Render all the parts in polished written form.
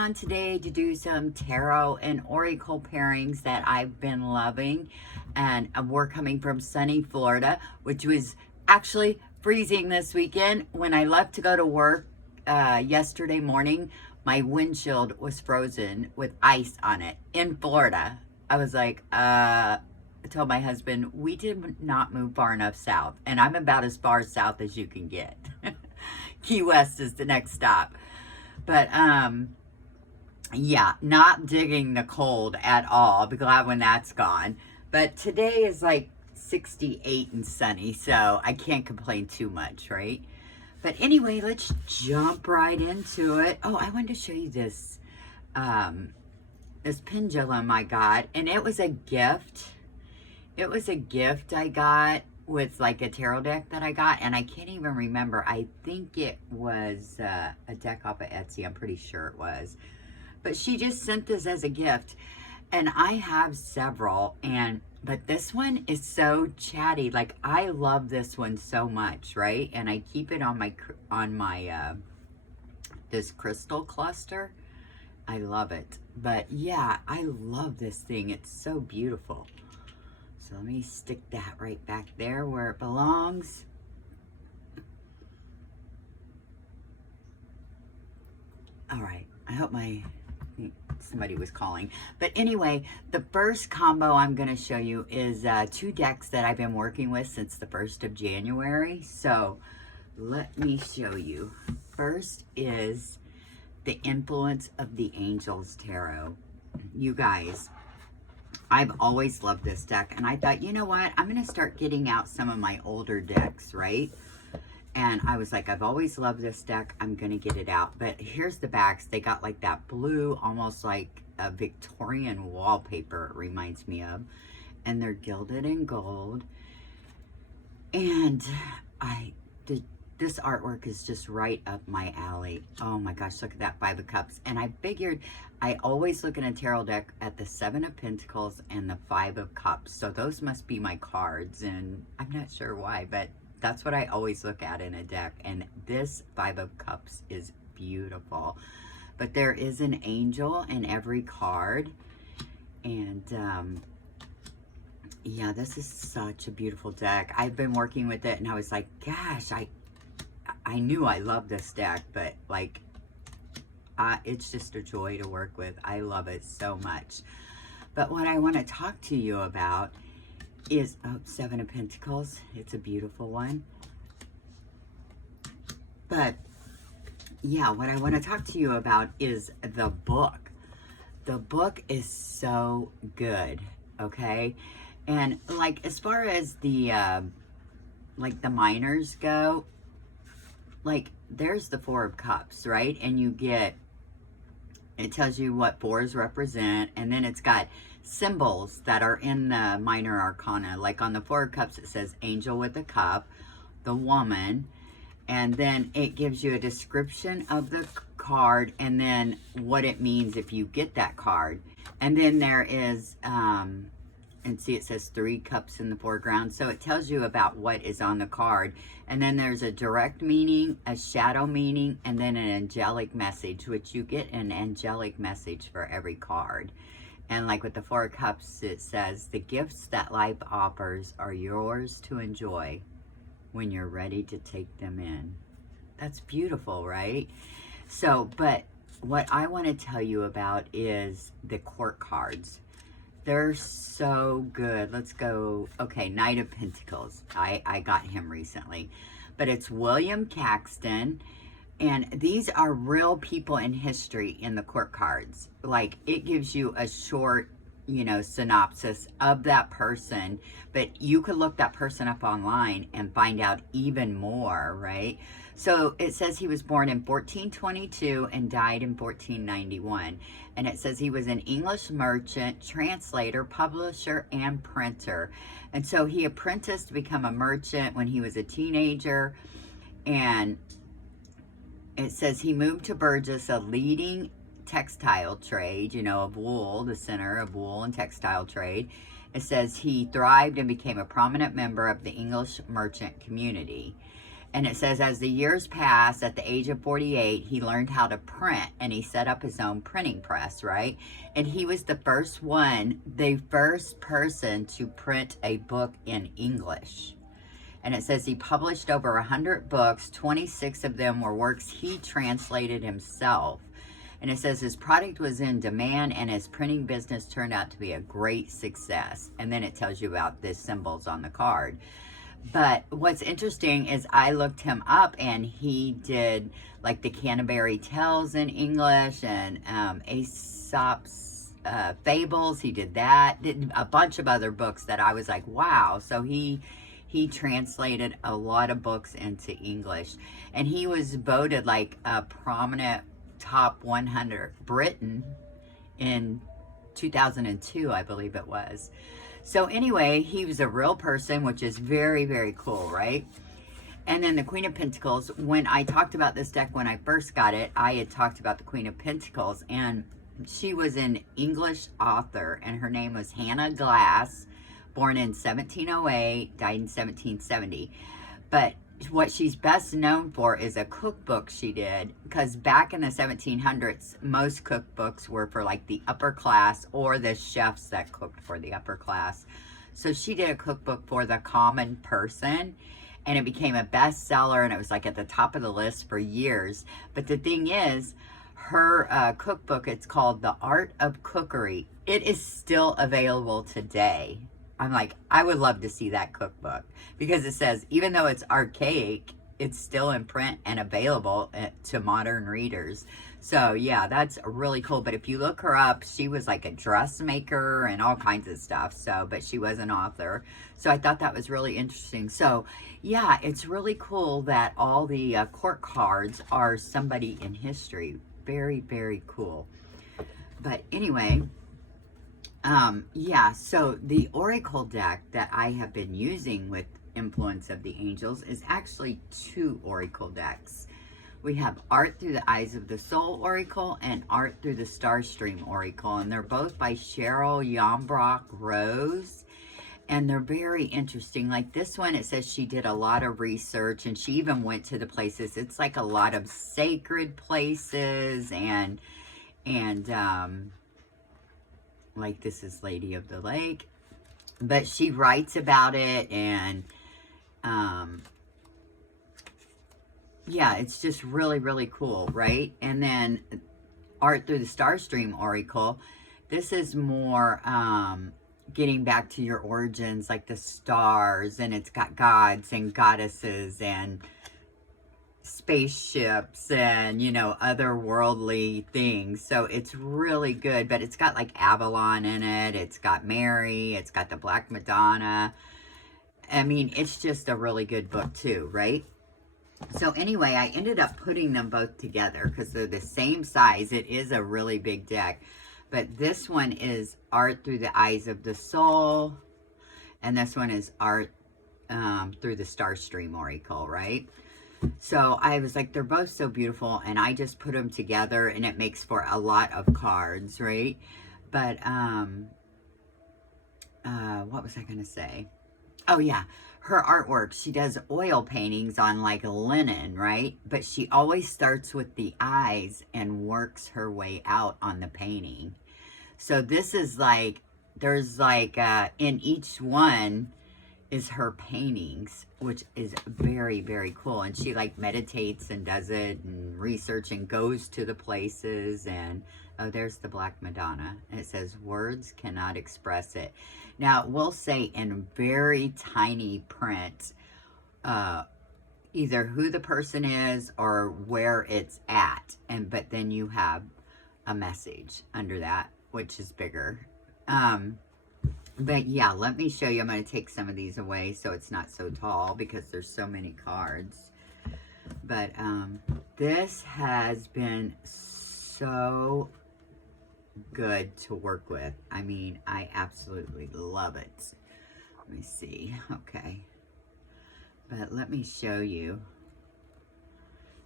on today to do some tarot and oracle pairings that I've been loving. And we're coming from sunny Florida, which was actually freezing this weekend. When I left to go to work yesterday morning, my windshield was frozen with ice on it in Florida. I was like, I told my husband, we did not move far enough south. And I'm about as far south as you can get. Key West is the next stop. But, yeah, not digging the cold at all. I'll be glad when that's gone. But today is like 68 and sunny, so I can't complain too much, right? But anyway, let's jump right into it. Oh, I wanted to show you this, this pendulum I got, and it was a gift. It was a gift I got with like a tarot deck that I got, and I can't even remember. I think it was a deck off of Etsy. I'm pretty sure it was. But she just sent this as a gift, and I have several, but this one is so chatty. Like, I love this one so much, right? And I keep it on my this crystal cluster. I love it. But yeah, I love this thing. It's so beautiful. So let me stick that right back there where it belongs. All right, I hope somebody was calling. But anyway, the first combo I'm going to show you is two decks that I've been working with since the 1st of January. So let me show you. First is the Influence of the Angels Tarot. You guys, I've always loved this deck, and I thought, you know what, I'm going to start getting out some of my older decks, right? And I was like, I've always loved this deck, I'm going to get it out. But here's the backs. They got like that blue, almost like a Victorian wallpaper, it reminds me of. And they're gilded in gold. And this artwork is just right up my alley. Oh my gosh, look at that 5 of Cups. And I figured, I always look in a tarot deck at the 7 of Pentacles and the 5 of Cups. So those must be my cards, and I'm not sure why, but that's what I always look at in a deck. And this 5 of Cups is beautiful. But there is an angel in every card. And yeah, this is such a beautiful deck. I've been working with it, and I was like, gosh, I knew I loved this deck, but like, it's just a joy to work with. I love it so much. But what I want to talk to you about is 7 of Pentacles. It's a beautiful one. But yeah, what I want to talk to you about is the book. The book is so good, okay? And like, as far as the like the minors go, like, there's the 4 of Cups, right? And you get, it tells you what 4s represent, and then it's got symbols that are in the minor arcana. Like on the 4 of Cups, it says angel with a cup, the woman, and then it gives you a description of the card, and then what it means if you get that card. And then there is, and see, it says 3 cups in the foreground. So it tells you about what is on the card. And then there's a direct meaning, a shadow meaning, and then an angelic message, which you get an angelic message for every card. And like with the 4 of Cups, it says, the gifts that life offers are yours to enjoy when you're ready to take them in. That's beautiful, right? So, but what I want to tell you about is the court cards. They're so good. Let's go. Okay, Knight of Pentacles. I got him recently. But it's William Caxton. And these are real people in history in the court cards. Like, it gives you a short, you know, synopsis of that person. But you could look that person up online and find out even more, right? So it says he was born in 1422 and died in 1491. And it says he was an English merchant, translator, publisher, and printer. And so he apprenticed to become a merchant when he was a teenager. And it says he moved to Burgess, a leading textile trade, you know, of wool, the center of wool and textile trade. It says he thrived and became a prominent member of the English merchant community. And it says, as the years passed, at the age of 48, he learned how to print, and he set up his own printing press, right? And he was the first person to print a book in English. And it says he published over 100 books. 26 of them were works he translated himself. And it says his product was in demand and his printing business turned out to be a great success. And then it tells you about the symbols on the card. But what's interesting is I looked him up, and he did like the Canterbury Tales in English, and Aesop's Fables. He did that. Did a bunch of other books that I was like, wow. So he translated a lot of books into English, and he was voted like a prominent top 100 Britain in 2002, I believe it was. So anyway, he was a real person, which is very, very cool, right? And then the Queen of Pentacles, when I talked about this deck when I first got it, I had talked about the Queen of Pentacles, and she was an English author, and her name was Hannah Glass, born in 1708, died in 1770. But what she's best known for is a cookbook she did, because back in the 1700s, most cookbooks were for like the upper class or the chefs that cooked for the upper class. So she did a cookbook for the common person, and it became a bestseller, and it was like at the top of the list for years. But the thing is, her cookbook, it's called The Art of Cookery. It is still available today. I'm like, I would love to see that cookbook, because it says, even though it's archaic, it's still in print and available to modern readers. So yeah, that's really cool. But if you look her up, she was like a dressmaker and all kinds of stuff. So, but she was an author. So I thought that was really interesting. So yeah, it's really cool that all the court cards are somebody in history. Very, very cool. But anyway, yeah, so the Oracle deck that I have been using with Influence of the Angels is actually two Oracle decks. We have Art Through the Eyes of the Soul Oracle and Art Through the Starstream Oracle, and they're both by Cheryl Yombrock Rose, and they're very interesting. Like this one, it says she did a lot of research, and she even went to the places. It's like a lot of sacred places, and like this is Lady of the Lake, but she writes about it, and yeah, it's just really, really cool, right? And then Art Through the Starstream Oracle, this is more getting back to your origins, like the stars, and it's got gods and goddesses and spaceships and, you know, otherworldly things. So it's really good, but it's got like Avalon in it. It's got Mary. It's got the Black Madonna. I mean, it's just a really good book too, right? So anyway, I ended up putting them both together because they're the same size. It is a really big deck. But this one is Art Through the Eyes of the Soul. And this one is Art Through the Starstream Oracle, right? So I was like, they're both so beautiful, and I just put them together, and it makes for a lot of cards, right? But, what was I going to say? Oh, yeah. Her artwork, she does oil paintings on, like, linen, right? But she always starts with the eyes and works her way out on the painting. So this is, like, there's, like, in each one is her paintings, which is very, very cool. And she like meditates and does it and research and goes to the places. And oh, there's the Black Madonna, and it says words cannot express it. Now it will say in very tiny print either who the person is or where it's at, but then you have a message under that, which is bigger. But yeah, let me show you. I'm going to take some of these away so it's not so tall because there's so many cards. But this has been so good to work with. I mean, I absolutely love it. Let me see. Okay. But let me show you.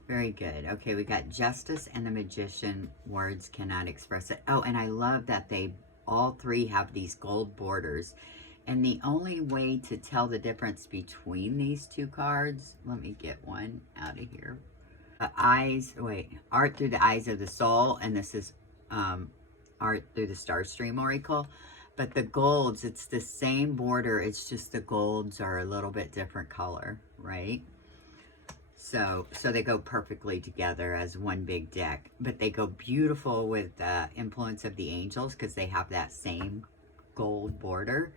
Very good. Okay, we got Justice and the Magician. Words cannot express it. Oh, and I love that they all three have these gold borders. And the only way to tell the difference between these two cards, let me get one out of here. Art Through the Eyes of the Soul, and this is Art Through the Starstream Oracle. But the golds, it's the same border, it's just the golds are a little bit different color, right? So they go perfectly together as one big deck. But they go beautiful with the Influence of the Angels because they have that same gold border.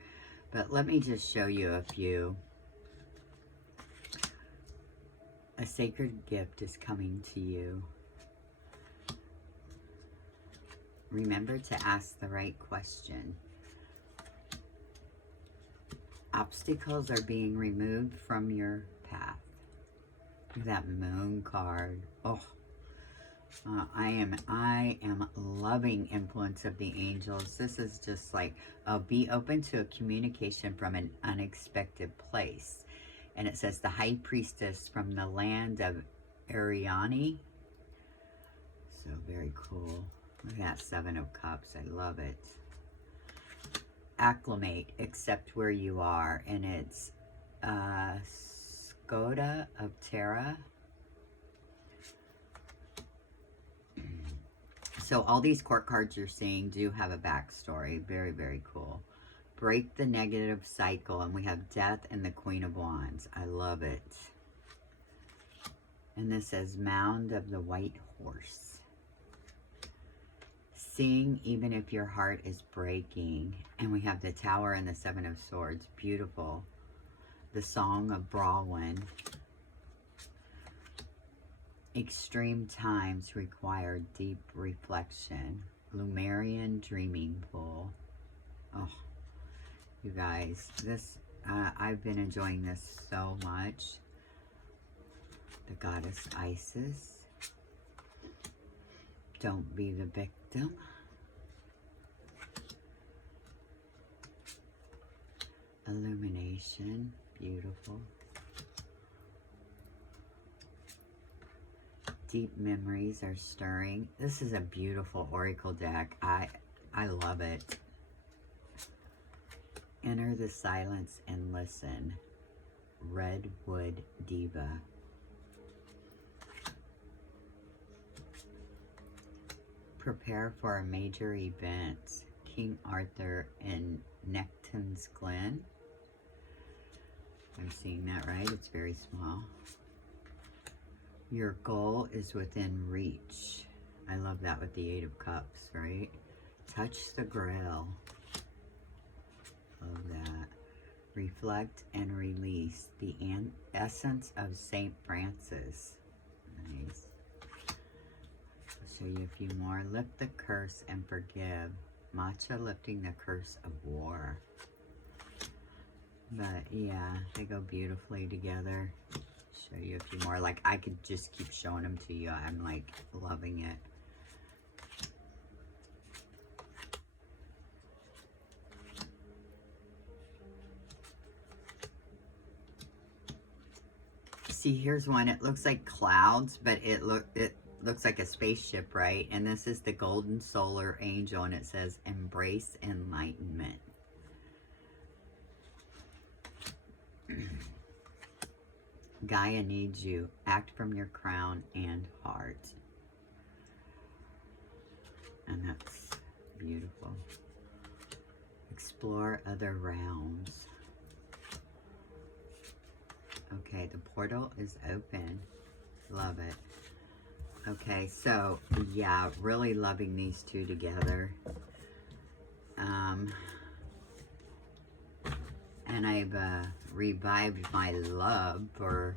But let me just show you a few. A sacred gift is coming to you. Remember to ask the right question. Obstacles are being removed from your path. That Moon card. Oh, I am loving Influence of the Angels. This is just like, be open to a communication from an unexpected place. And it says the High Priestess from the land of Ariani. So very cool. Look at that Seven of Cups. I love it. Acclimate, accept where you are. And it's Skoda of Terra. So all these court cards you're seeing do have a backstory. Very, very cool. Break the negative cycle. And we have Death and the Queen of Wands. I love it. And this says Mound of the White Horse. Sing even if your heart is breaking. And we have the Tower and the Seven of Swords. Beautiful. The Song of Brawlin. Extreme times require deep reflection. Lumerian Dreaming Pool. Oh, you guys, this, I've been enjoying this so much. The Goddess Isis. Don't be the victim. Illumination. Beautiful. Deep memories are stirring. This is a beautiful oracle deck. I love it. Enter the silence and listen. Redwood Diva. Prepare for a major event. King Arthur in Necton's Glen. I'm seeing that right. It's very small. Your goal is within reach. I love that with the Eight of Cups, right? Touch the Grail. Love that. Reflect and release. The essence of St. Francis. Nice. I'll show you a few more. Lift the curse and forgive. Matcha lifting the curse of war. But yeah, they go beautifully together. Show you a few more. Like, I could just keep showing them to you. I'm like loving it. See, here's one. It looks like clouds, but it looks like a spaceship, right? And this is the Golden Solar Angel, and it says embrace enlightenment. Gaia needs you. Act from your crown and heart. And that's beautiful. Explore other realms. Okay, the portal is open. Love it. Okay, so yeah, really loving these two together. And I've revived my love for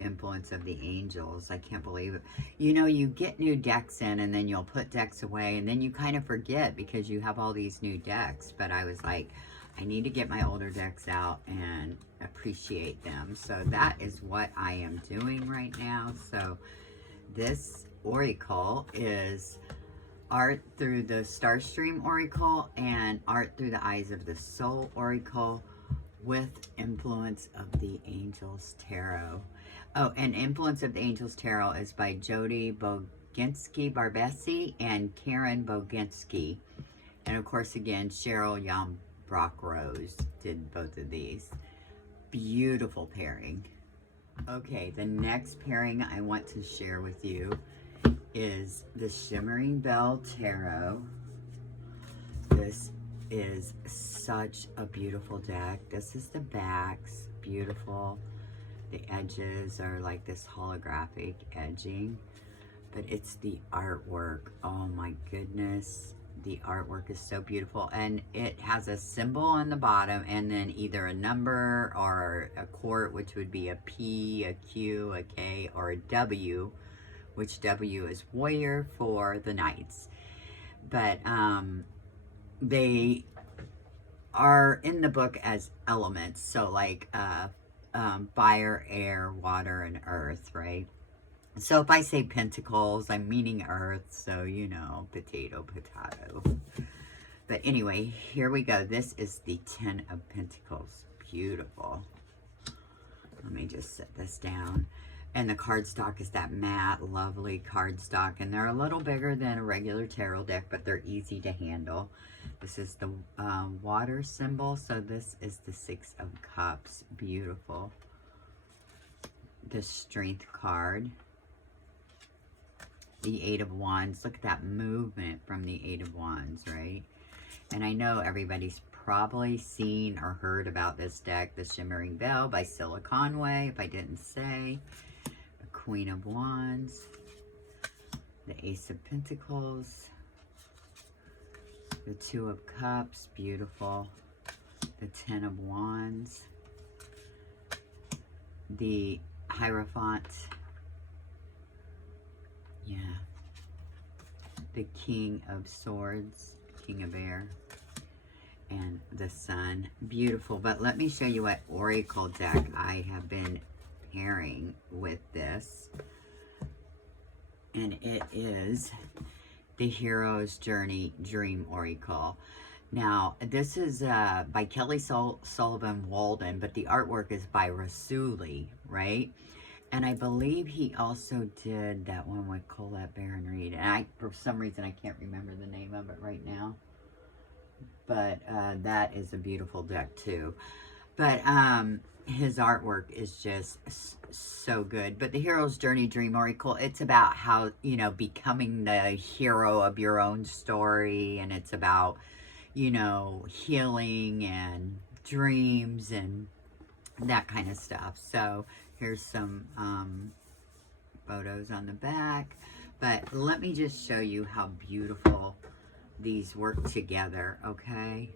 Influence of the Angels. I can't believe it. You know, you get new decks in and then you'll put decks away and then you kind of forget because you have all these new decks. But I was like, I need to get my older decks out and appreciate them. So that is what I am doing right now. So this oracle is Art Through the Starstream Oracle and Art Through the Eyes of the Soul Oracle with Influence of the Angels Tarot. Oh, and Influence of the Angels Tarot is by Jody Boginski-Barbesi and Karen Boginski. And of course, again, Cheryl Brock Rose did both of these. Beautiful pairing. Okay, the next pairing I want to share with you is the Shimmering Bell Tarot. This is such a beautiful deck. This is the backs, beautiful. The edges are like this holographic edging, but it's the artwork. Oh my goodness. The artwork is so beautiful, and it has a symbol on the bottom and then either a number or a quart, which would be a P, a Q, a K, or a W, which W is warrior for the knights. But they are in the book as elements, so like fire, air, water, and earth, right? So if I say pentacles, I'm meaning earth, so you know, potato, potato. But anyway, here we go. This is the 10 of Pentacles. Beautiful. Let me just set this down. And the cardstock is that matte, lovely cardstock. And they're a little bigger than a regular tarot deck, but they're easy to handle. This is the water symbol. So this is the 6 of Cups. Beautiful. The Strength card. The 8 of Wands. Look at that movement from the 8 of Wands, right? And I know everybody's probably seen or heard about this deck, the Shimmering Bell by Scylla Conway, if I didn't say. The Queen of Wands. The Ace of Pentacles. The 2 of Cups, beautiful. The 10 of Wands. The Hierophant. Yeah. The King of Swords, King of Air, and the Sun. Beautiful. But let me show you what Oracle deck I have been pairing with this. And it is the Hero's Journey Dream Oracle. Now, this is by Kelly Sullivan Walden, but the artwork is by Rasuli, right? And I believe he also did that one with Colette Baron Reed. And for some reason, I can't remember the name of it right now. But that is a beautiful deck too. But his artwork is just so good. But the Hero's Journey Dream Oracle, it's about how, you know, becoming the hero of your own story. And it's about, you know, healing and dreams and that kind of stuff. So here's some photos on the back. But let me just show you how beautiful these work together, okay?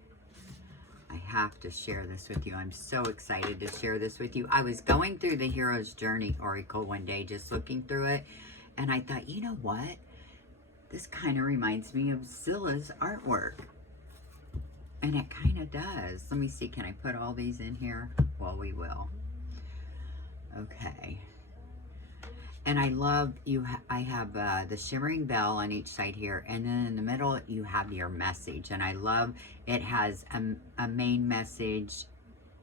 I have to share this with you. I'm so excited to share this with you. I was going through the Hero's Journey Oracle one day, just looking through it, and I thought, you know what? This kind of reminds me of Scylla's artwork. And it kind of does. Let me see, can I put all these in here? Well, we will. Okay. And I love, I have the Shimmering Bell on each side here, and then in the middle you have your message. And I love, it has a main message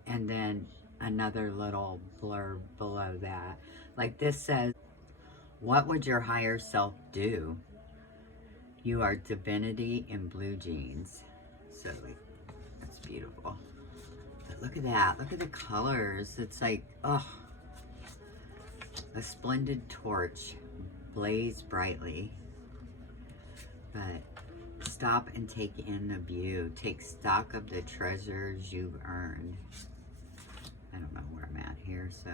and then another little blurb below that. Like this says, what would your higher self do? You are divinity in blue jeans. So that's beautiful. But look at that, look at the colors. It's like, oh, a splendid torch, blaze brightly. But stop and take in the view. Take stock of the treasures you've earned. I don't know where I'm at here, so.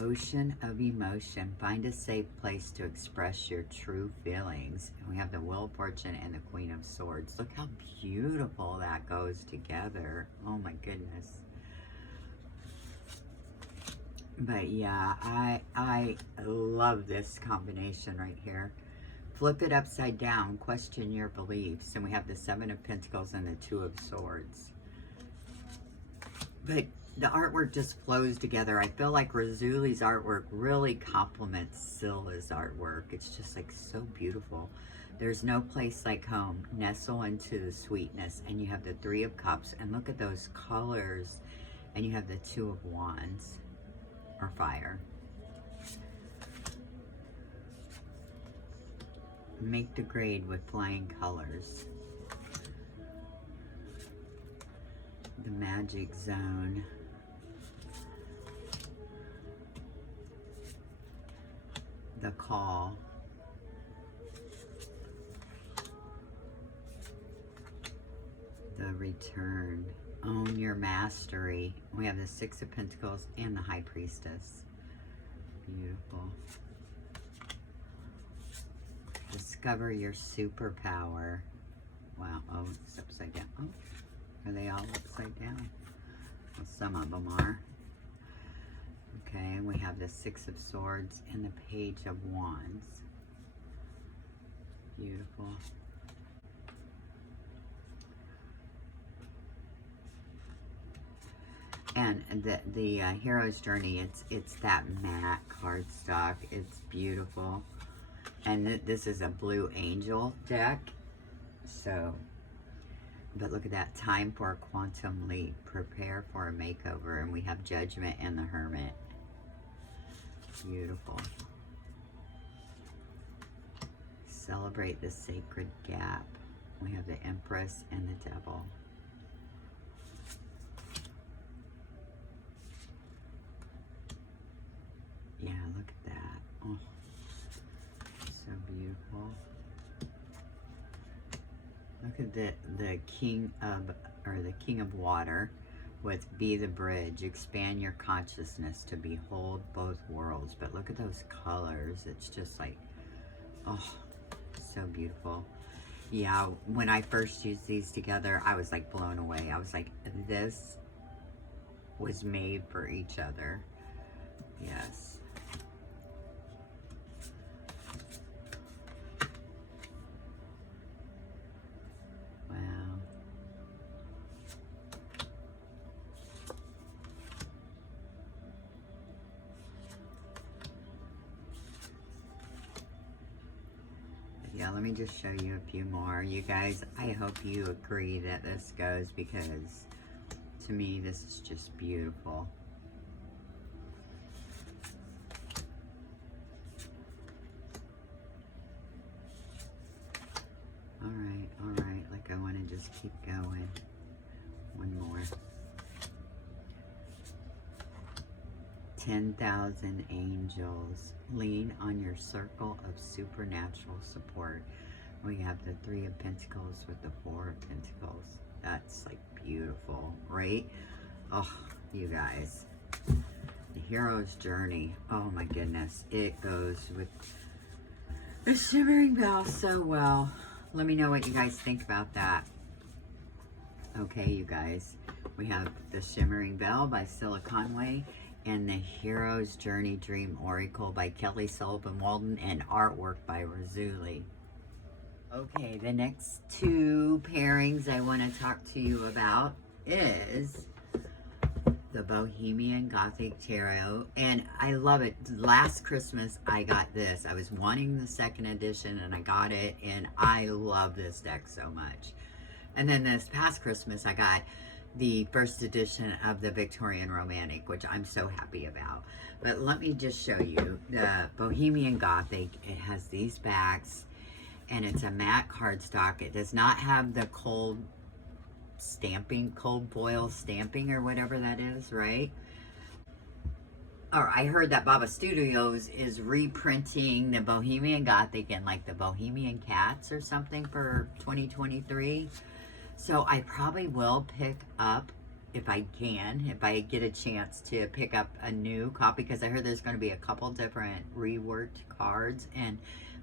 Ocean of emotion. Find a safe place to express your true feelings. And we have the Wheel of Fortune and the Queen of Swords. Look how beautiful that goes together. Oh my goodness. But yeah, I love this combination right here. Flip it upside down, question your beliefs. And we have the 7 of Pentacles and the 2 of Swords. But the artwork just flows together. I feel like Rasuli's artwork really complements Scylla's artwork. It's just like so beautiful. There's no place like home. Nestle into the sweetness. And you have the 3 of Cups. And look at those colors. And you have the 2 of Wands. Or fire. Make the grade with flying colors. the Magic Zone. The Call. The Return. Own Your Mastery. We have the Six of Pentacles and the High Priestess. Beautiful. Discover your superpower. Wow. Oh, it's upside down. Oh, are they all upside down? Well, some of them are. Okay, we have the Six of Swords and the Page of Wands. Beautiful. And the Hero's Journey, it's that matte cardstock. It's beautiful. And this is a Blue Angel deck. So, but look at that. Time for a Quantum Leap. Prepare for a makeover. And we have Judgment and the Hermit. Beautiful. Celebrate the Sacred Gap. We have the Empress and the Devil. Yeah, look at that. Oh, so beautiful. Look at the King of Water with Be the Bridge. Expand your consciousness to behold both worlds. But look at those colors. It's just like, oh, so beautiful. Yeah, when I first used these together, I was like blown away. I was like, this was made for each other. Yes. Yeah, let me just show you a few more. You guys, I hope you agree that this goes, because to me, this is just beautiful. All right. Like, I want to just keep going. One more. 10,000 angels. Lean on your circle of supernatural support. We have the Three of Pentacles with the Four of Pentacles. That's like beautiful, right? Oh, you guys. The Hero's Journey. Oh my goodness. It goes with the Shimmering Bell so well. Let me know what you guys think about that. Okay, you guys. We have the Shimmering Bell by Scylla Conway and the Hero's Journey Dream Oracle by Kelly Sullivan Walden and artwork by Razuli. Okay, the next two pairings I want to talk to you about is the Bohemian Gothic Tarot, and I love it. Last Christmas I got this. I was wanting the second edition and I got it, and I love this deck so much. And then this past Christmas I got the first edition of the Victorian Romantic, which I'm so happy about. But let me just show you the Bohemian Gothic. It has these backs, and it's a matte cardstock. It does not have the cold foil stamping or whatever that is, right? Or I heard that Baba Studios is reprinting the Bohemian Gothic and like the Bohemian Cats or something for 2023. So I probably will pick up, if I can, if I get a chance to pick up a new copy, because I heard there's going to be a couple different reworked cards, and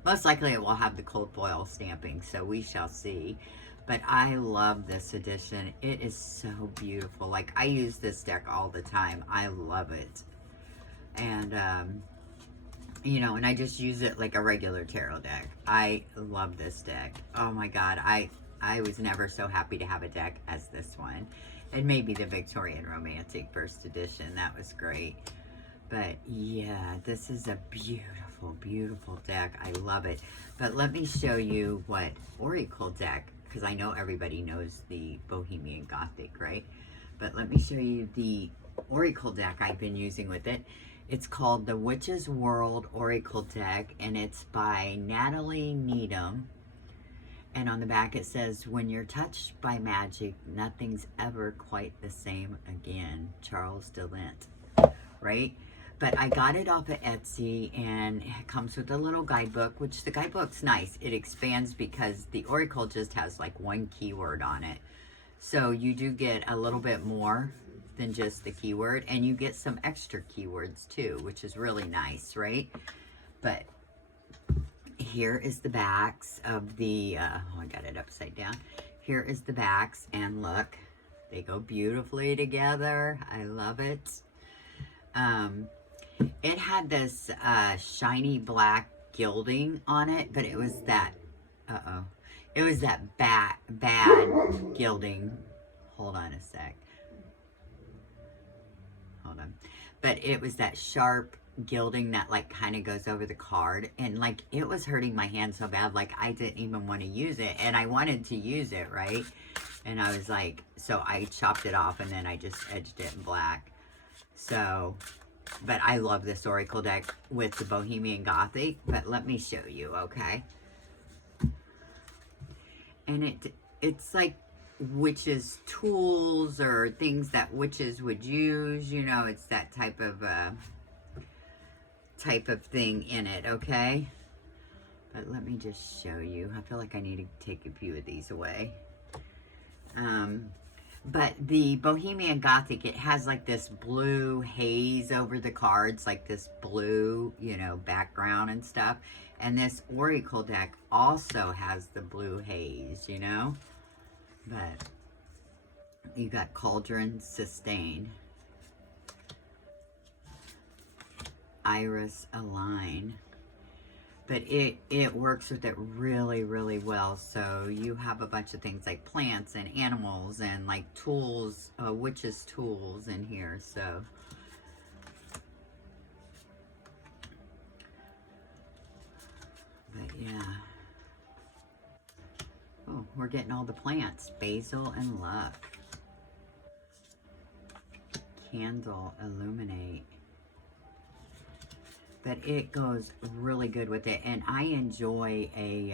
most likely it will have the cold foil stamping, so we shall see. But I love this edition. It is so beautiful. Like, I use this deck all the time. I love it. And, you know, and I just use it like a regular tarot deck. I love this deck. Oh my God. I was never so happy to have a deck as this one. And maybe the Victorian Romantic first edition. That was great. But yeah, this is a beautiful, beautiful deck. I love it. But let me show you what Oracle deck, because I know everybody knows the Bohemian Gothic, right? But let me show you the Oracle deck I've been using with it. It's called the Witch's World Oracle deck, and it's by Natalie Needham. And on the back it says, when you're touched by magic, nothing's ever quite the same again. Charles DeLint, right? But I got it off of Etsy, and it comes with a little guidebook, which the guidebook's nice. It expands because the oracle just has like one keyword on it. So you do get a little bit more than just the keyword, and you get some extra keywords too, which is really nice, right? But here is the backs of the, oh, I got it upside down. Here is the backs, and look, they go beautifully together. I love it. It had this shiny black gilding on it, but it was that, it was that bad gilding. Hold on a sec. Hold on. But it was that sharp gilding that like kind of goes over the card, and like it was hurting my hand so bad, like I didn't even want to use it, and I wanted to use it, right? And I was like, so I chopped it off, and then I just edged it in black. So, but I love this oracle deck with the Bohemian Gothic. But let me show you, okay? And it's like witches' tools or things that witches would use. You know, it's that type of thing in it, okay? But let me just show you. I feel like I need to take a few of these away. But the Bohemian Gothic, it has like this blue haze over the cards, like this blue, you know, background and stuff. And this oracle deck also has the blue haze, you know? But you got Cauldron, Sustain, Iris, Align. But it works with it really, really well. So you have a bunch of things like plants and animals and like tools, witches' tools in here. So but yeah. Oh, we're getting all the plants. Basil and Luck. Candle, Illuminate. But it goes really good with it, and I enjoy a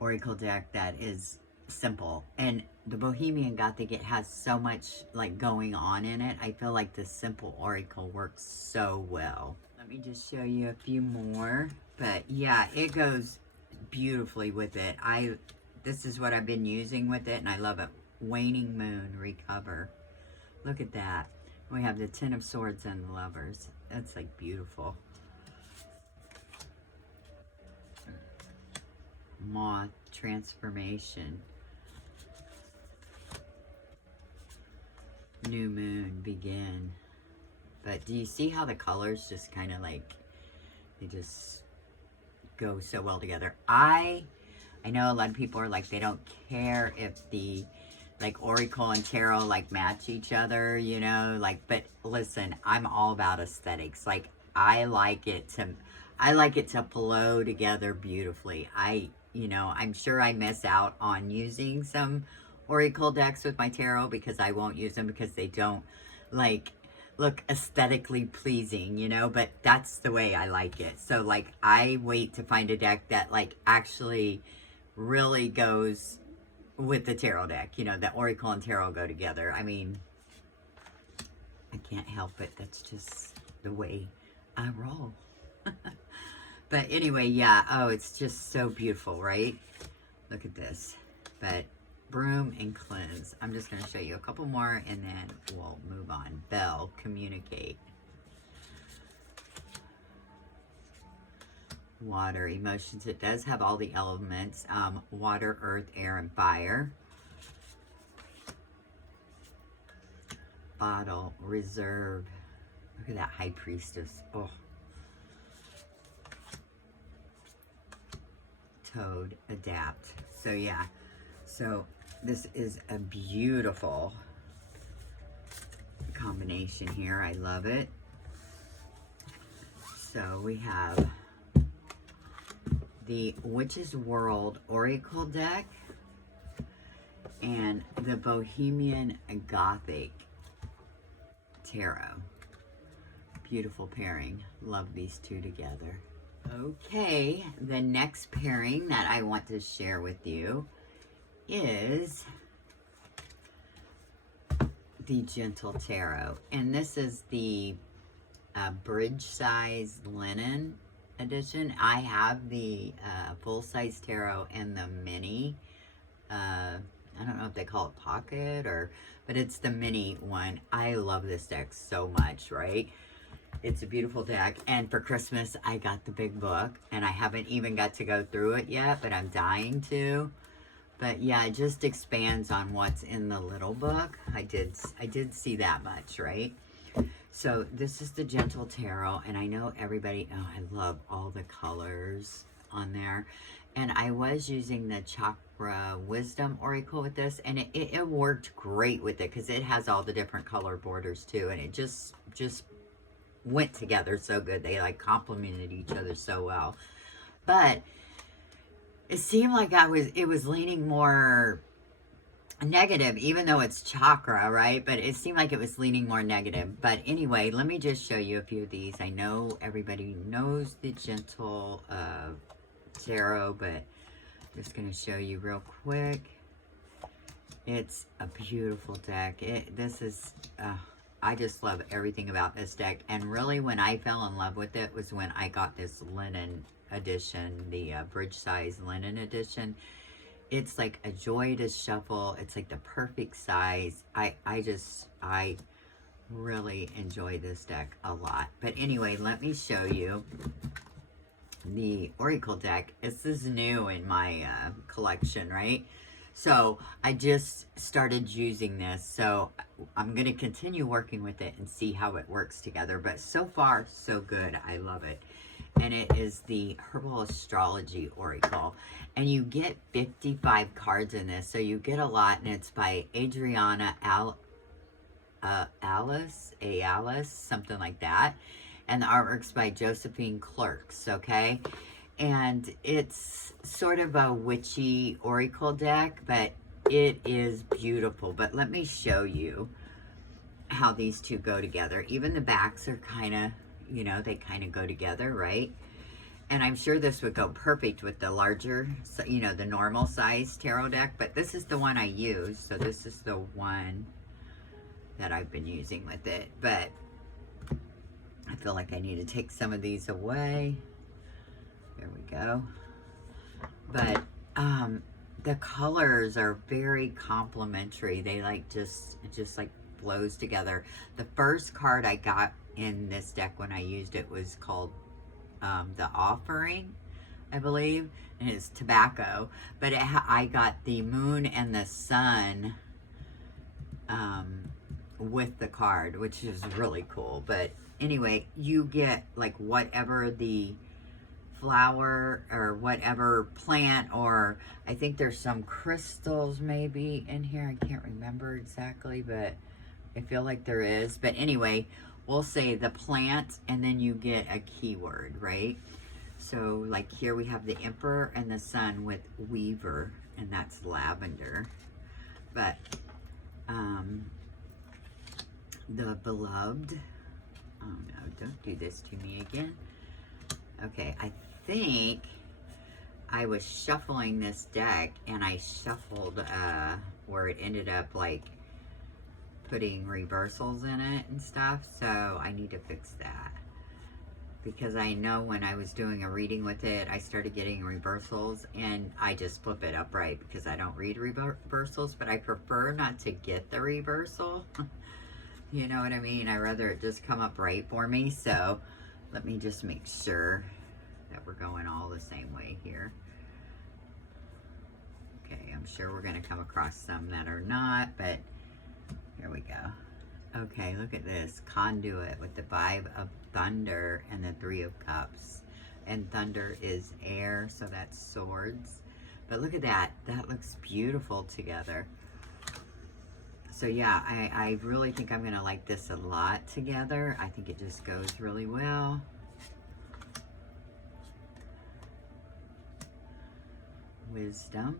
oracle deck that is simple. And the Bohemian Gothic, it has so much like going on in it. I feel like the simple oracle works so well. Let me just show you a few more. But yeah, it goes beautifully with it. This is what I've been using with it, and I love it. Waning Moon, Recover. Look at that. We have the Ten of Swords and the Lovers. That's like beautiful. Moth, Transformation. New Moon, Begin. But do you see how the colors just kind of like, they just go so well together? I know a lot of people are like, they don't care if the like oracle and tarot like match each other, you know, like, but listen, I'm all about aesthetics. Like I like it to flow together beautifully. You know, I'm sure I miss out on using some oracle decks with my tarot because I won't use them because they don't like look aesthetically pleasing, you know, but that's the way I like it. So like I wait to find a deck that like actually really goes with the tarot deck, you know, the oracle and tarot go together. I mean, I can't help it. That's just the way I roll. But anyway, yeah. Oh, it's just so beautiful, right? Look at this. But Broom and Cleanse. I'm just going to show you a couple more and then we'll move on. Bell, Communicate. Water, Emotions. It does have all the elements. Water, Earth, Air, and Fire. Bottle, Reserve. Look at that High Priestess. Oh. Toad, Adapt. So yeah. So this is a beautiful combination here. I love it. So we have the Witch's World Oracle deck and the Bohemian Gothic Tarot. Beautiful pairing. Love these two together. Okay, the next pairing that I want to share with you is the Gentle Tarot. And this is the bridge size linen edition. I have the full size tarot and the mini. I don't know if they call it pocket but it's the mini one. I love this deck so much, right? It's a beautiful deck. And for Christmas, I got the big book. And I haven't even got to go through it yet, but I'm dying to. But yeah, it just expands on what's in the little book. I did see that much, right? So this is the Gentle Tarot. And I know everybody, oh, I love all the colors on there. And I was using the Chakra Wisdom Oracle with this. And it worked great with it because it has all the different color borders too. And it just went together so good. They like complemented each other so well. But it seemed like it was leaning more negative, even though it's chakra, right? But it seemed like it was leaning more negative. But anyway, let me just show you a few of these. I know everybody knows the Gentle Tarot, but I'm just going to show you real quick. It's a beautiful deck. This is... I just love everything about this deck. And really, when I fell in love with it was when I got this linen edition, the bridge size linen edition. It's like a joy to shuffle. It's like the perfect size. I really enjoy this deck a lot. But anyway, let me show you the Oracle deck. This is new in my collection, right? So I just started using this, so I'm going to continue working with it and see how it works together. But so far, so good. I love it. And it is the Herbal Astrology Oracle. And you get 55 cards in this, so you get a lot. And it's by Adriana Alice, something like that. And the artwork's by Josephine Clerks, okay? And it's sort of a witchy oracle deck, but it is beautiful. But let me show you how these two go together. Even the backs are kind of, you know, they kind of go together, right? And I'm sure this would go perfect with the larger, you know, the normal size tarot deck. But this is the one I use. So this is the one that I've been using with it. But I feel like I need to take some of these away. There we go. But the colors are very complementary. They like just like flows together. The first card I got in this deck when I used it was called The Offering, I believe, and it's tobacco. But I got the moon and the sun with the card, which is really cool. But anyway, you get like whatever the flower or whatever plant, or I think there's some crystals maybe in here. I can't remember exactly, but I feel like there is. But anyway, we'll say the plant and then you get a keyword, right? So like here we have the Emperor and the Sun with Weaver, and that's lavender. But the Beloved, oh no, don't do this to me again. Okay, I think I was shuffling this deck and I shuffled where it ended up like putting reversals in it and stuff, so I need to fix that. Because I know when I was doing a reading with it, I started getting reversals, and I just flip it upright because I don't read reversals, but I prefer not to get the reversal. You know what I mean? I rather it just come up right for me. So let me just make sure that we're going all the same way here. Okay, I'm sure we're going to come across some that are not, but here we go. Okay, look at this. Conduit with the 5 of Thunder and the 3 of Cups. And thunder is air, so that's swords. But look at that. That looks beautiful together. So yeah, I really think I'm going to like this a lot together. I think it just goes really well. Wisdom.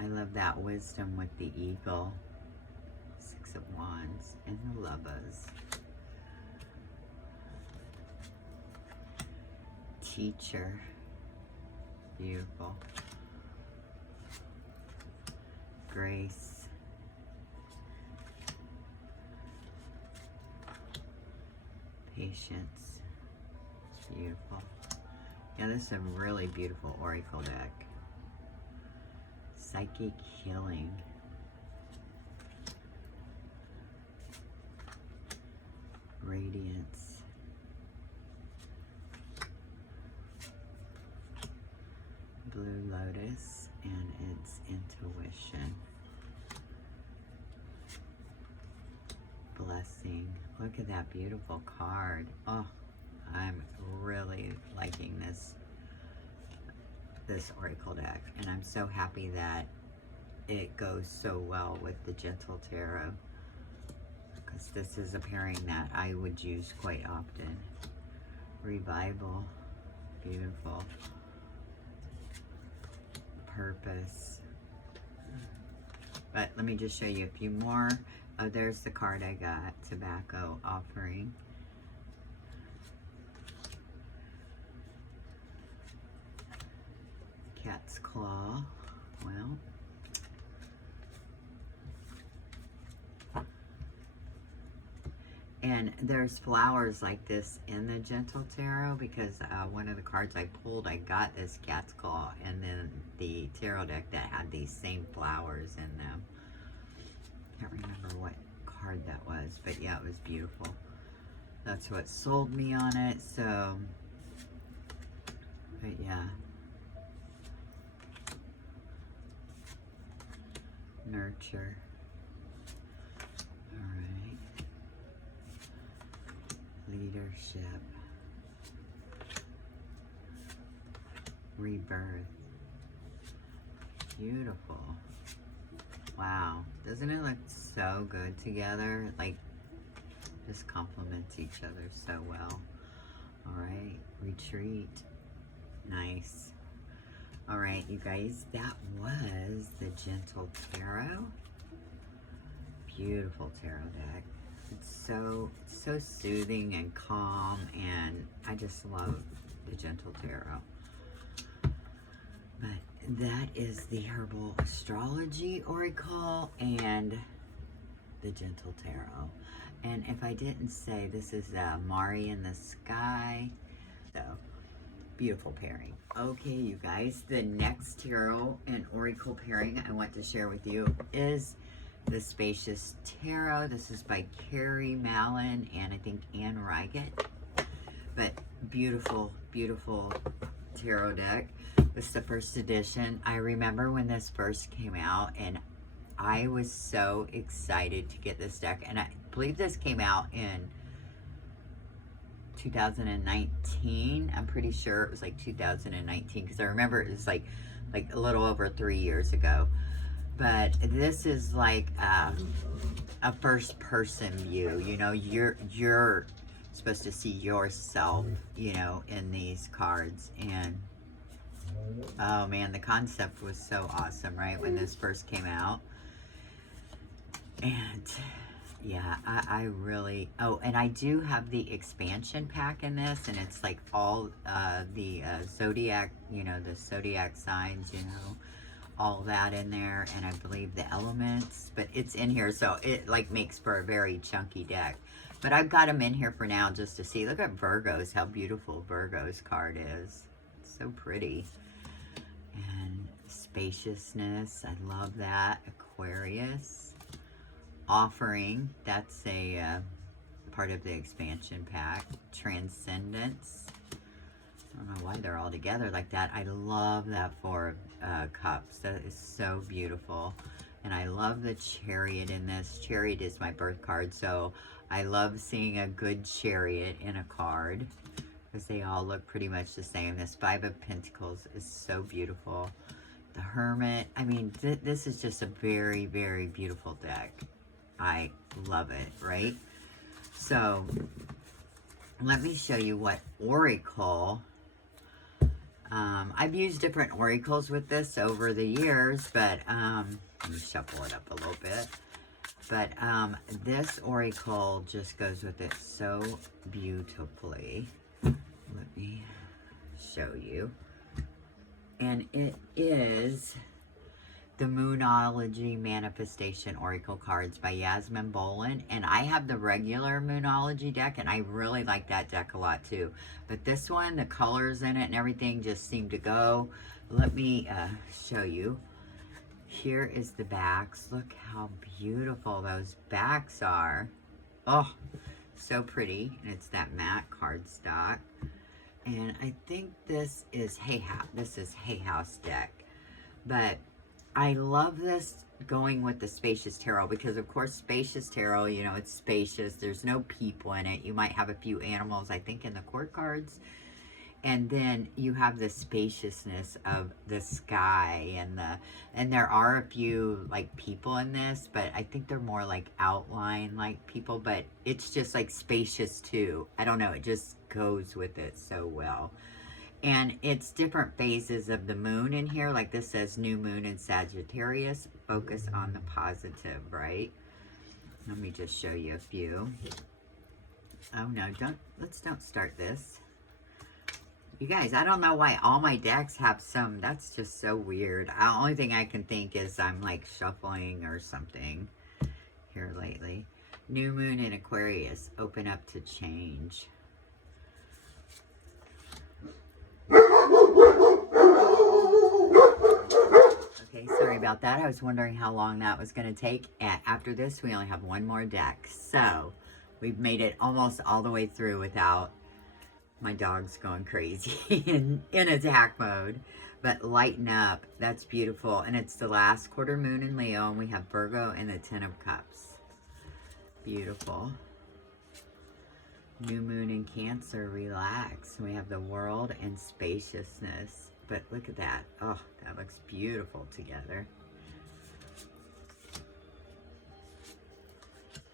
I love that wisdom with the eagle. 6 of Wands and the Lovers. Teacher. Beautiful. Grace. Patience. Beautiful. Yeah, this is a really beautiful oracle deck. Psychic healing. Radiance. Blue Lotus and its intuition. Blessing. Look at that beautiful card. Oh, I'm really liking this oracle deck, and I'm so happy that it goes so well with the Gentle Tarot, because this is a pairing that I would use quite often. Revival. Beautiful. Purpose. But let me just show you a few more. Oh, there's the card I got. Tobacco offering. Cat's claw. Well, and there's flowers like this in the Gentle Tarot, because one of the cards I pulled, I got this cat's claw, and then the tarot deck that had these same flowers in them. Can't remember what card that was, but yeah, it was beautiful. That's what sold me on it. So, but yeah. Nurture. All right. Leadership. Rebirth. Beautiful. Wow. Doesn't it look so good together? Like, just complements each other so well. All right. Retreat. Nice. All right, you guys, that was the Gentle Tarot. Beautiful tarot deck. It's so soothing and calm, and I just love the Gentle Tarot. But that is the Herbal Astrology Oracle and the Gentle Tarot. And if I didn't say, this is Mari in the Sky. So, beautiful pairing. Okay, you guys, the next tarot and oracle pairing I want to share with you is the Spacious Tarot. This is by Carrie Mallon and I think Anne Riget. But beautiful, beautiful tarot deck. This is the first edition. I remember when this first came out, and I was so excited to get this deck. And I believe this came out in 2019. I'm pretty sure it was like 2019, because I remember it was like a little over 3 years ago. But this is like a first person view. You know, you're supposed to see yourself, you know, in these cards. And oh man, the concept was so awesome, right, when this first came out. And yeah, I really, oh, and I do have the expansion pack in this, and it's like all the zodiac, you know, the zodiac signs, you know, all that in there, and I believe the elements, but it's in here, so it like makes for a very chunky deck. But I've got them in here for now just to see. Look at Virgos, how beautiful Virgo's card is. It's so pretty. And spaciousness, I love that. Aquarius. Offering, that's a part of the expansion pack. Transcendence. I don't know why they're all together like that. I love that Four of Cups. That is so beautiful. And I love the Chariot in this. Chariot is my birth card, so I love seeing a good Chariot in a card, because they all look pretty much the same. This Five of Pentacles is so beautiful. The Hermit. I mean, this is just a very, very beautiful deck. I love it, right? So, let me show you what oracle. I've used different oracles with this over the years, but let me shuffle it up a little bit. But this oracle just goes with it so beautifully. Let me show you. And it is the Moonology Manifestation Oracle Cards by Yasmin Boland. And I have the regular Moonology deck, and I really like that deck a lot too. But this one, the colors in it and everything just seem to go. Let me show you. Here is the backs. Look how beautiful those backs are. Oh, so pretty. And it's that matte cardstock. And I think this is Hay House. This is Hay House deck. But I love this going with the Spacious Tarot because, of course, Spacious Tarot, you know, it's spacious. There's no people in it. You might have a few animals, I think, in the court cards. And then you have the spaciousness of the sky and there are a few like people in this, but I think they're more like outline like people, but it's just like spacious too. I don't know, it just goes with it so well. And it's different phases of the moon in here. Like this says new moon in Sagittarius. Focus on the positive, right? Let me just show you a few. Oh no, let's don't start this. You guys, I don't know why all my decks have some. That's just so weird. The only thing I can think is I'm like shuffling or something here lately. New moon in Aquarius. Open up to change. Okay, sorry about that. I was wondering how long that was going to take. After this, we only have one more deck. So, we've made it almost all the way through without my dog's going crazy in attack mode. But lighten up. That's beautiful. And it's the last quarter moon in Leo. And we have Virgo and the Ten of Cups. Beautiful. New moon in Cancer. Relax. We have the World and Spaciousness. But look at that. Oh, that looks beautiful together.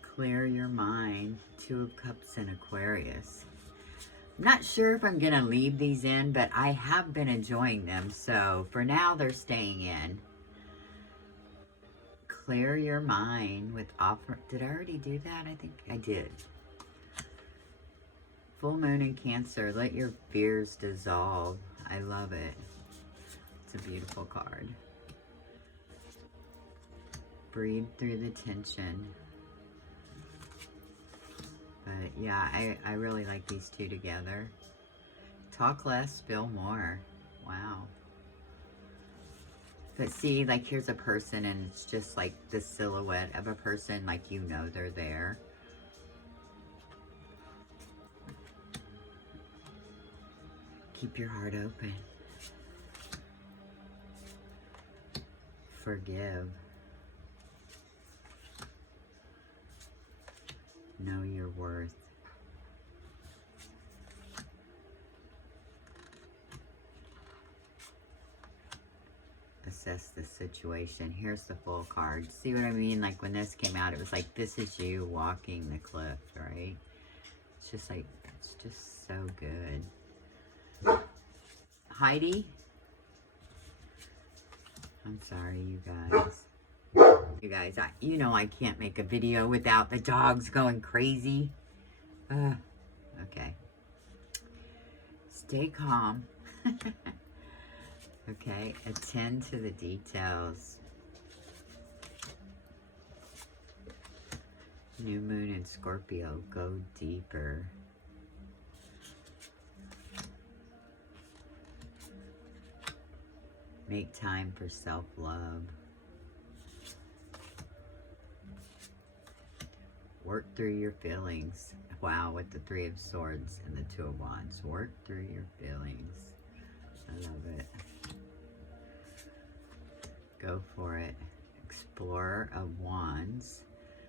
Clear your mind. Two of Cups in Aquarius. I'm not sure if I'm going to leave these in, but I have been enjoying them. So for now, they're staying in. Clear your mind with offer. Did I already do that? I think I did. Full moon in Cancer. Let your fears dissolve. I love it. It's a beautiful card. Breathe through the tension. But yeah, I really like these two together. Talk less, feel more. Wow. But see, like here's a person and it's just like the silhouette of a person, like you know they're there. Keep your heart open. Forgive. Know your worth. Assess the situation. Here's the full card. See what I mean? Like when this came out, it was like, this is you walking the cliff, right? It's just like, it's just so good. Heidi? I'm sorry, you guys. You guys, you know I can't make a video without the dogs going crazy. Okay. Stay calm. Okay, attend to the details. New moon in Scorpio, go deeper. Make time for self-love. Work through your feelings. Wow, with the Three of Swords and the Two of Wands. Work through your feelings. I love it. Go for it. Explorer of Wands,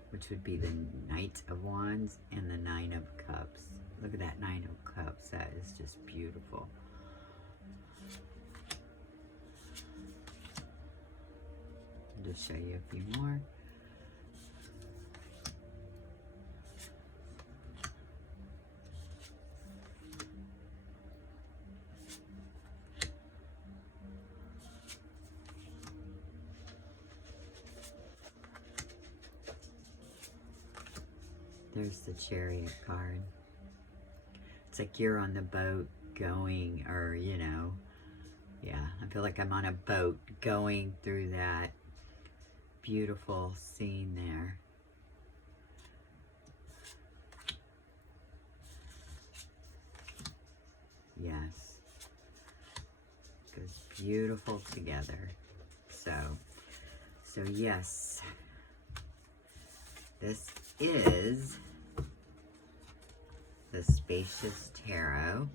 which would be the Knight of Wands and the Nine of Cups. Look at that Nine of Cups. That is just beautiful. I'll just show you a few more. There's the Chariot card. It's like you're on the boat going, or, you know, yeah, I feel like I'm on a boat going through that beautiful scene there. Yes. Goes beautiful together. So yes, this is the Spacious Tarot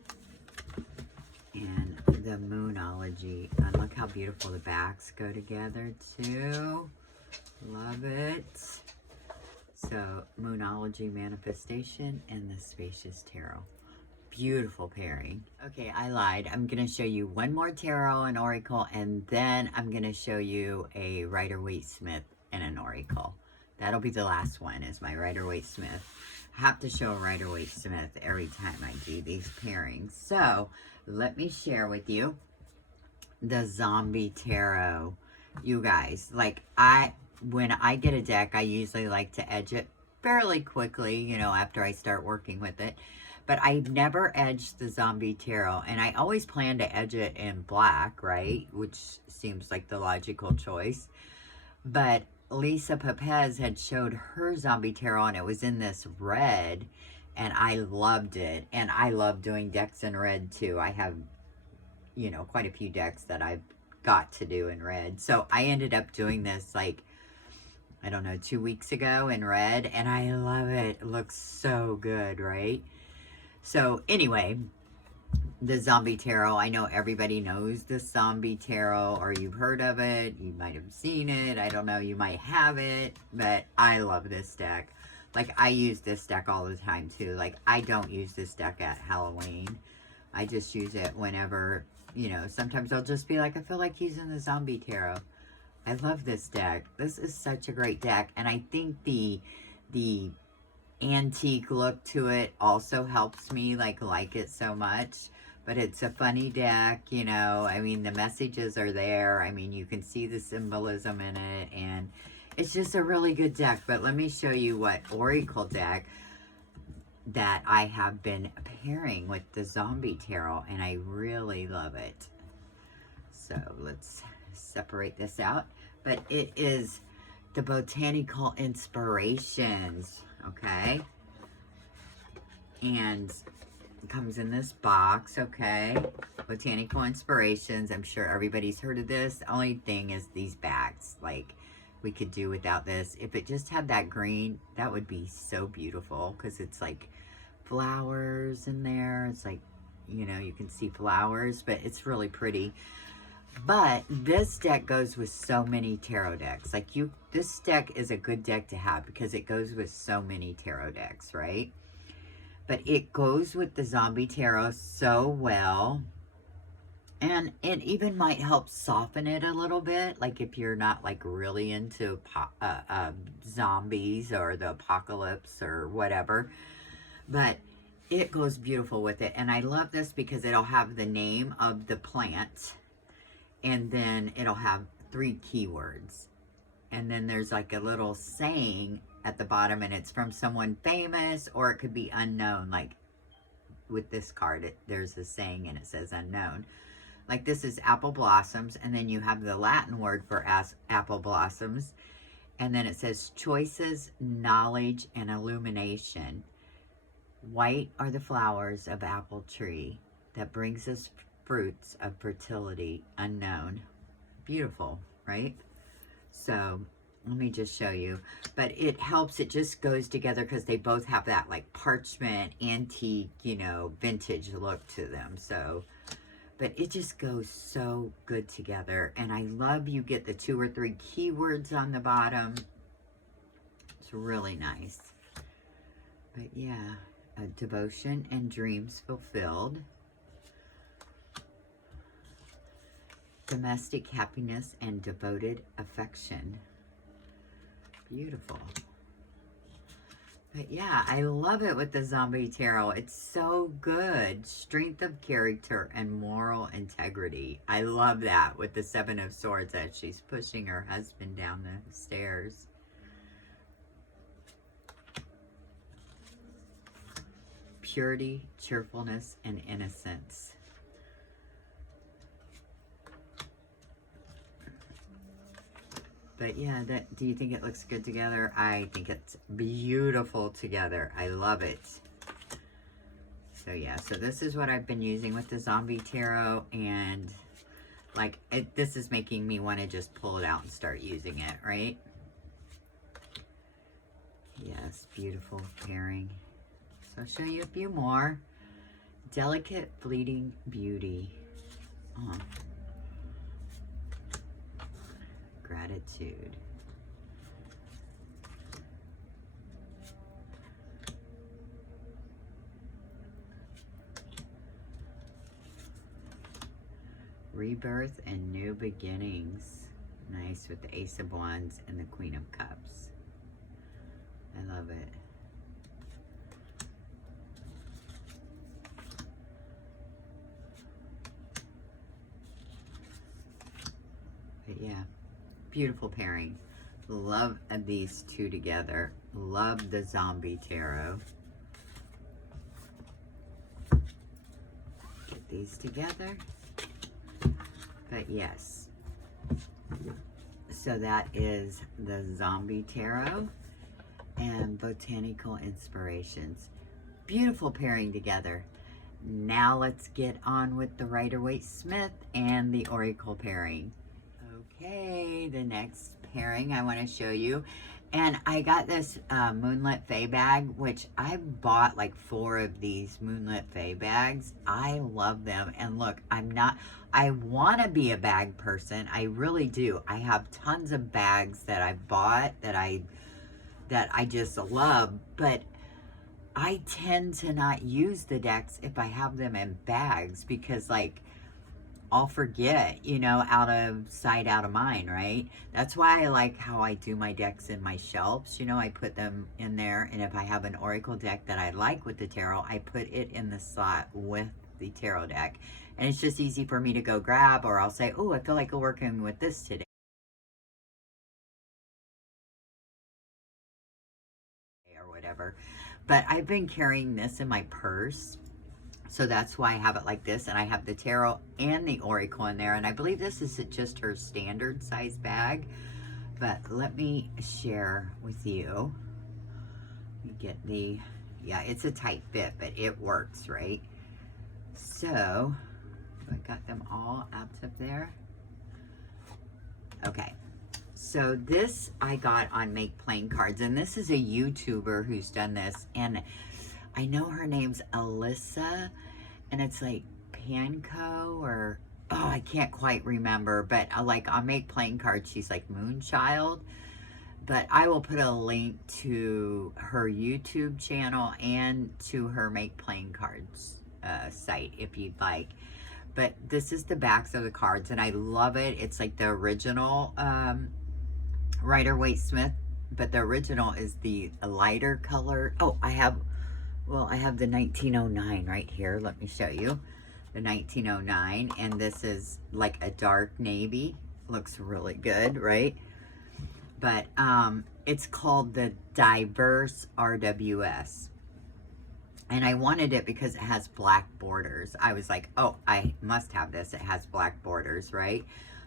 and the Moonology. And look how beautiful the backs go together too. Love it. So Moonology, Manifestation, and the Spacious Tarot. Beautiful pairing. Okay, I lied. I'm going to show you one more tarot and oracle, and then I'm going to show you a Rider-Waite-Smith and an oracle. That'll be the last one, is my Rider-Waite-Smith. I have to show a Rider-Waite-Smith every time I do these pairings. So let me share with you the Zombie Tarot. You guys, like, when I get a deck, I usually like to edge it fairly quickly, you know, after I start working with it. But I've never edged the Zombie Tarot, and I always plan to edge it in black, right? Which seems like the logical choice. But Lisa Pepez had showed her Zombie Tarot, and it was in this red, and I loved it. And I love doing decks in red, too. I have, you know, quite a few decks that I've got to do in red. So I ended up doing this, like, I don't know, 2 weeks ago in red, and I love it. It looks so good, right? So anyway, the Zombie Tarot, I know everybody knows the Zombie Tarot, or you've heard of it, you might have seen it, I don't know, you might have it, but I love this deck. Like, I use this deck all the time too. Like, I don't use this deck at Halloween. I just use it whenever, you know, sometimes I'll just be like, I feel like using the Zombie Tarot. I love this deck. This is such a great deck, and I think the antique look to it also helps me like it so much. But it's a funny deck, you know. I mean, the messages are there. I mean, you can see the symbolism in it, and it's just a really good deck. But let me show you what oracle deck that I have been pairing with the Zombie Tarot, and I really love it. So let's separate this out. But it is the Botanical Inspirations, okay? And it comes in this box, okay? Botanical Inspirations. I'm sure everybody's heard of this. The only thing is these bags. Like, we could do without this. If it just had that green, that would be so beautiful, because it's like flowers in there. It's like, you know, you can see flowers, but it's really pretty. But this deck goes with so many tarot decks. Like, this deck is a good deck to have because it goes with so many tarot decks, right? But it goes with the Zombie Tarot so well. And it even might help soften it a little bit. Like, if you're not, like, really into zombies or the apocalypse or whatever. But it goes beautiful with it. And I love this because it'll have the name of the plant. And then it'll have 3 keywords. And then there's like a little saying at the bottom, and it's from someone famous, or it could be unknown. Like with this card, there's a saying and it says unknown. Like, this is apple blossoms, and then you have the Latin word for apple blossoms. And then it says choices, knowledge, and illumination. White are the flowers of apple tree that brings us fruits of fertility unknown. Beautiful, right? So let me just show you. But it helps, it just goes together because they both have that like parchment, antique, you know, vintage look to them. So, but it just goes so good together. And I love you get the 2 or 3 keywords on the bottom. It's really nice. But yeah, devotion and dreams fulfilled. Domestic happiness and devoted affection. Beautiful. But yeah, I love it with the Zombie Tarot. It's so good. Strength of character and moral integrity. I love that with the 7 of Swords as she's pushing her husband down the stairs. purity, cheerfulness, and innocence. But yeah, do you think it looks good together? I think it's beautiful together. I love it. So yeah, so this is what I've been using with the Zombie Tarot, and like this is making me want to just pull it out and start using it, right? Yes, beautiful pairing. So I'll show you a few more. Delicate Fleeting Beauty. Oh. Gratitude. Rebirth and New Beginnings. Nice with the Ace of Wands and the Queen of Cups. I love it. But yeah, beautiful pairing. Love these two together. Love the Zombie Tarot. Get these together. But yes, so that is the Zombie Tarot and Botanical Inspirations. Beautiful pairing together. Now let's get on with the Rider-Waite-Smith and the Oracle pairing. Okay, the next pairing I want to show you. And I got this Moonlit Fae bag, which I bought like 4 of these Moonlit Fae bags. I love them. And look, I want to be a bag person. I really do. I have tons of bags that I bought that I just love. But I tend to not use the decks if I have them in bags because like, I'll forget, you know, out of sight, out of mind, right? That's why I like how I do my decks in my shelves. You know, I put them in there, and if I have an Oracle deck that I like with the tarot, I put it in the slot with the tarot deck. And it's just easy for me to go grab, or I'll say, oh, I feel like working with this today, or whatever. But I've been carrying this in my purse. So that's why I have it like this, and I have the tarot and the Oracle in there, and I believe this is just her standard size bag, but let me share with you. You get the, yeah, it's a tight fit, but it works, right? So, I got them all out of there. Okay, so this I got on Make Playing Cards, and this is a YouTuber who's done this, and I know her name's Alyssa, and it's like Panko, or, oh, I can't quite remember, but like on Make Playing Cards, she's like Moonchild. But I will put a link to her YouTube channel and to her Make Playing Cards site if you'd like. But this is the backs of the cards, and I love it. It's like the original Rider-Waite-Smith, but the original is the lighter color. Oh, I have the 1909 right here. Let me show you the 1909, and this is like a dark navy. Looks really good, right? But it's called the Diverse RWS. And I wanted it because it has black borders. I was like, oh, I must have this. It has black borders, right?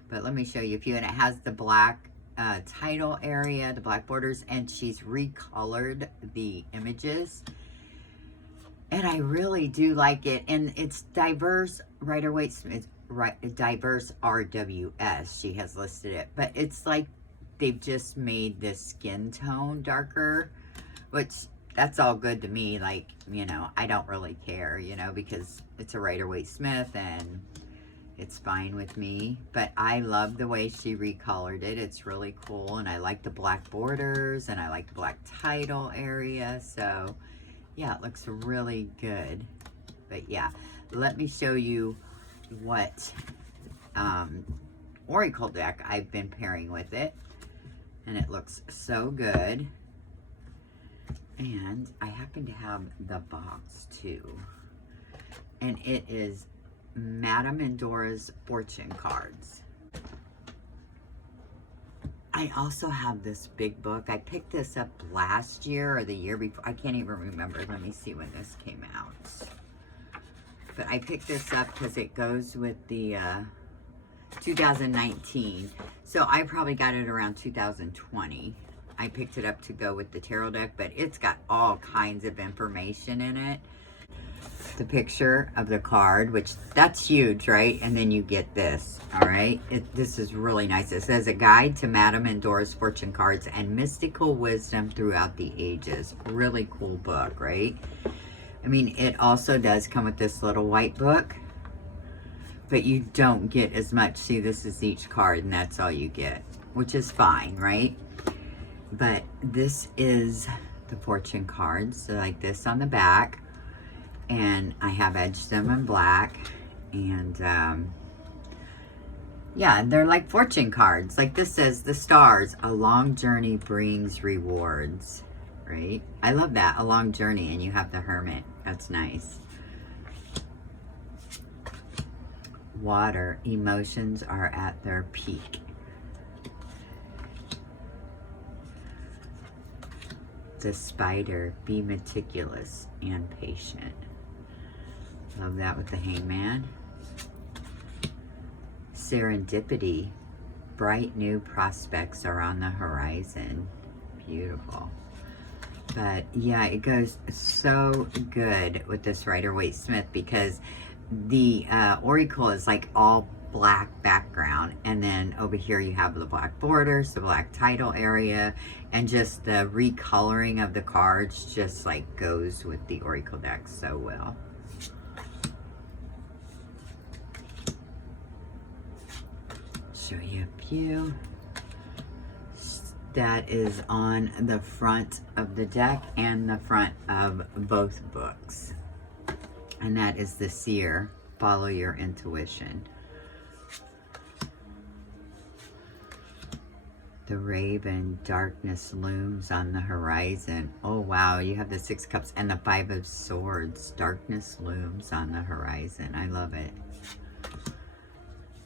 But let me show you a few. And it has the black title area, the black borders, and she's recolored the images. And I really do like it. And it's Diverse Rider-Waite-Smith, Diverse RWS. She has listed it. But it's like they've just made this skin tone darker, which that's all good to me. Like, you know, I don't really care, you know, because it's a Rider-Waite-Smith and it's fine with me. But I love the way she recolored it. It's really cool. And I like the black borders, and I like the black title area. So yeah, it looks really good. But yeah, let me show you what Oracle deck I've been pairing with it. And it looks so good. And I happen to have the box too. And it is Madame Endora's Fortune Cards. I also have this big book. I picked this up last year or the year before. I can't even remember. Let me see when this came out. But I picked this up because it goes with the 2019. So I probably got it around 2020. I picked it up to go with the tarot deck, but it's got all kinds of information in it. The picture of the card, which that's huge, right? And then you get this, all right? This is really nice. It says, a guide to Madame Endor's fortune cards and mystical wisdom throughout the ages. Really cool book, right? I mean, it also does come with this little white book, but you don't get as much. See, this is each card, and that's all you get, which is fine, right? But this is the fortune cards, so like this on the back. And I have edged them in black, and yeah, they're like fortune cards. Like this says, the stars, a long journey brings rewards, right? I love that, a long journey, and you have the hermit. That's nice. Water, emotions are at their peak. The spider, be meticulous and patient. Love that with the hangman. Serendipity, bright new prospects are on the horizon. Beautiful. But yeah, it goes so good with this Rider-Waite-Smith because the oracle is like all black background, and then over here you have the black borders, the black title area, and just the recoloring of the cards just like goes with the oracle deck so well. Show you a few. That is on the front of the deck and the front of both books. And that is the Seer, follow your intuition. The Raven, darkness looms on the horizon. Oh wow, you have the Six Cups and the Five of Swords. Darkness looms on the horizon. I love it.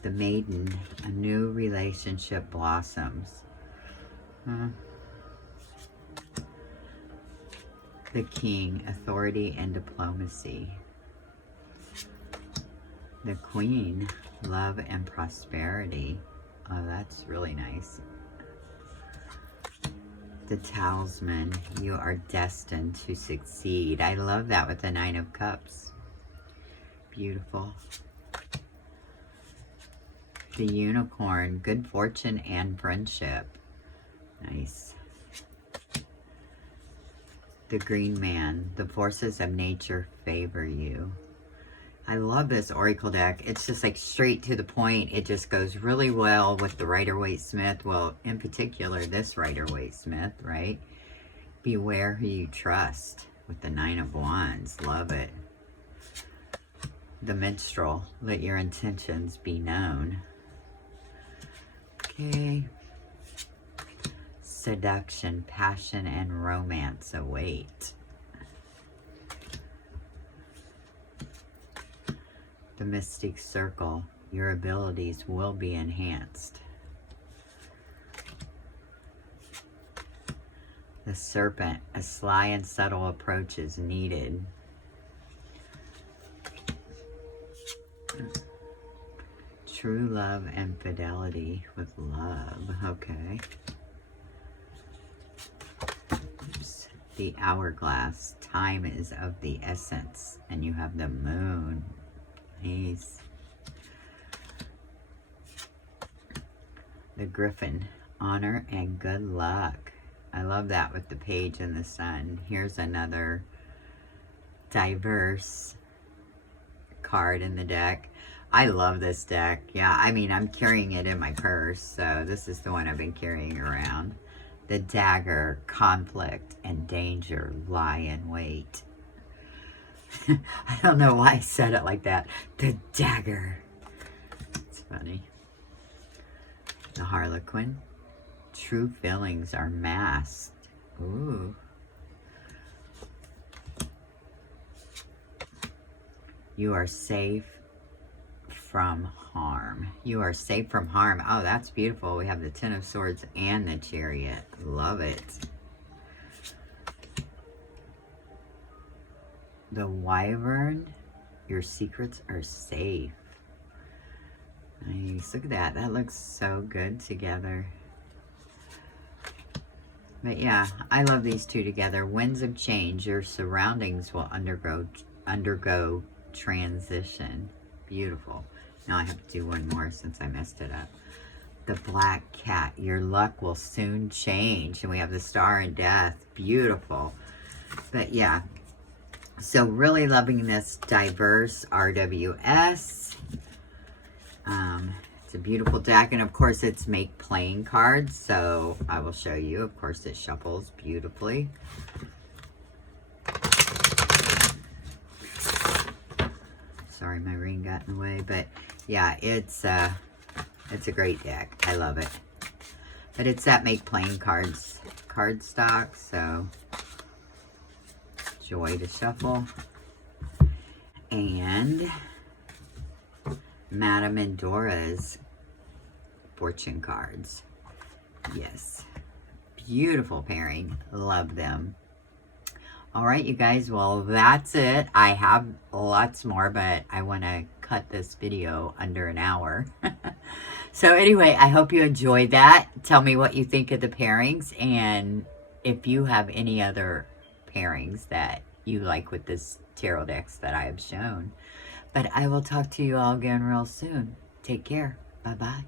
The Maiden, a new relationship blossoms. The King, authority and diplomacy. The Queen, love and prosperity. Oh, that's really nice. The Talisman, you are destined to succeed. I love that with the Nine of Cups. Beautiful. The Unicorn, good fortune and friendship. Nice. The Green Man, the forces of nature favor you. I love this oracle deck. It's just like straight to the point. It just goes really well with the Rider-Waite-Smith. Well, in particular, this Rider-Waite-Smith, right? Beware who you trust with the Nine of Wands. Love it. The Minstrel, let your intentions be known. Okay. Seduction, passion, and romance await. The Mystic Circle, your abilities will be enhanced. The Serpent, a sly and subtle approach is needed. True love and fidelity with love. Okay. Oops. The Hourglass, time is of the essence, and you have the Moon. Nice. The Griffin, honor and good luck. I love that with the Page and the Sun. Here's another diverse card in the deck. I love this deck. Yeah, I mean, I'm carrying it in my purse, so this is the one I've been carrying around. The Dagger, conflict and danger lie in wait. I don't know why I said it like that. The Dagger. It's funny. The Harlequin, true feelings are masked. Ooh. You are safe from harm. You are safe from harm. Oh, that's beautiful. We have the Ten of Swords and the Chariot. Love it. The Wyvern. Your secrets are safe. Nice. Look at that. That looks so good together. But yeah, I love these two together. Winds of change. Your surroundings will undergo transition. Beautiful. Now I have to do one more since I messed it up. The Black Cat. Your luck will soon change. And we have the Star and Death. Beautiful. But yeah. So really loving this diverse RWS. It's a beautiful deck. And of course it's make playing cards. So I will show you. Of course it shuffles beautifully. Sorry, my ring got in the way. But yeah, it's a great deck. I love it. But it's that make playing cards cardstock. So joy to shuffle. And Madame Endora's fortune cards. Yes. Beautiful pairing. Love them. All right, you guys. Well, that's it. I have lots more, but I want to cut this video under an hour. So anyway, I hope you enjoyed that. Tell me what you think of the pairings, and if you have any other pairings that you like with this tarot decks that I have shown. But I will talk to you all again real soon. Take care. Bye-bye.